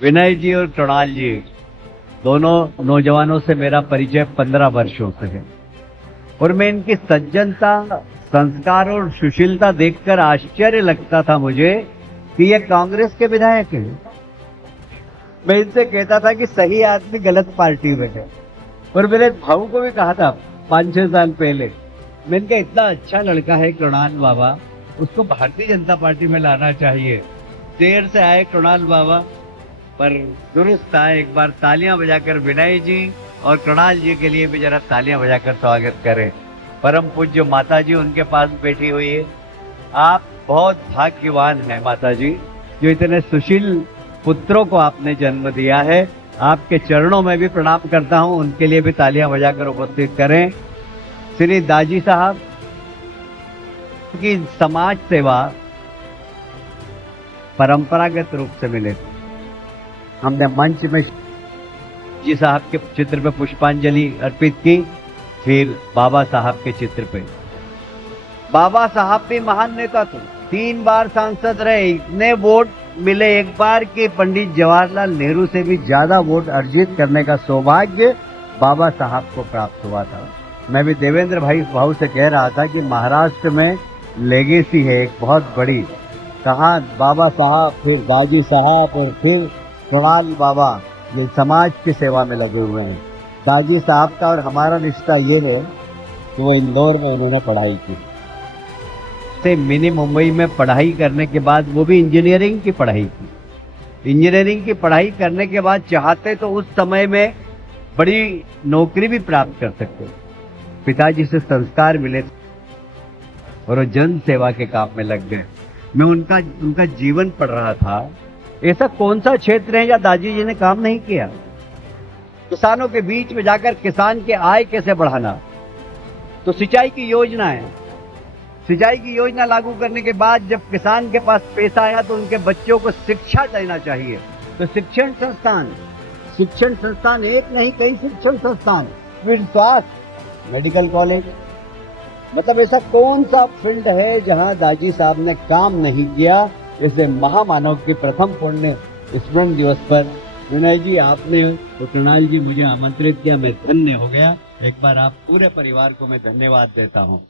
विनय जी और कृणाल जी दोनों नौजवानों से मेरा परिचय 15 वर्षों से है और मैं इनकी सज्जनता, संस्कार और सुशीलता देखकर आश्चर्य लगता था मुझे कि ये कांग्रेस के विधायक हैं। मैं इनसे कहता था कि सही आदमी गलत पार्टी में है और मेरे भाऊ को भी कहा था 5-6 साल पहले, मैंने कहा इतना अच्छा लड़का है कृणाल बाबा, उसको भारतीय जनता पार्टी में लाना चाहिए। देर से आए कृणाल बाबा पर दुरुस्त आए। एक बार तालियां बजाकर विनय जी और कृणाल जी के लिए भी जरा तालियां बजाकर स्वागत करें। परम पूज्य माता जी उनके पास बैठी हुई है। आप बहुत भाग्यवान हैं माता जी, जो इतने सुशील पुत्रों को आपने जन्म दिया है। आपके चरणों में भी प्रणाम करता हूं, उनके लिए भी तालियां बजाकर उपस्थित करें। श्री दाजी साहब की समाज सेवा परंपरागत रूप से मिले। हमने मंच में जी साहब के चित्र पे पुष्पांजलि अर्पित की, फिर बाबा साहब के चित्र पे। बाबा साहब भी महान नेता थे, 3 बार सांसद रहे, इतने वोट मिले एक बार कि पंडित जवाहरलाल नेहरू से भी ज्यादा वोट अर्जित करने का सौभाग्य बाबा साहब को प्राप्त हुआ था। मैं भी देवेंद्र भाऊ से कह रहा था कि महाराष्ट्र में लेगेसी है एक बहुत बड़ी, कहाँ बाबा साहब, फिर दाजी साहब और फिर कृणाल बाबा, ये समाज की सेवा में लगे हुए हैं। दाजी साहब का और हमारा रिश्ता ये है कि वो इंदौर में उन्होंने पढ़ाई की, से मिनी मुंबई में पढ़ाई करने के बाद वो भी इंजीनियरिंग की पढ़ाई की। इंजीनियरिंग की पढ़ाई करने के बाद चाहते तो उस समय में बड़ी नौकरी भी प्राप्त कर सकते। पिताजी से संस्कार मिले और वो जन सेवा के काम में लग गए। मैं उनका जीवन पढ़ रहा था। ऐसा कौन सा क्षेत्र है जहाँ दादी जी ने काम नहीं किया? किसानों के बीच में जाकर किसान के आय कैसे बढ़ाना, तो सिंचाई की योजना है। सिंचाई की योजना लागू करने के बाद जब किसान के पास पैसा आया तो उनके बच्चों को शिक्षा देना चाहिए, तो शिक्षण संस्थान एक नहीं कई शिक्षण संस्थान, फिर स्वास्थ्य, मेडिकल कॉलेज। मतलब ऐसा कौन सा फील्ड है जहां दाजी साहब ने काम नहीं किया? इसे महामानव के प्रथम पुण्य स्मरण दिवस पर विनय जी आपने और कृणाल जी मुझे आमंत्रित किया, मैं धन्य हो गया। एक बार आप पूरे परिवार को मैं धन्यवाद देता हूं।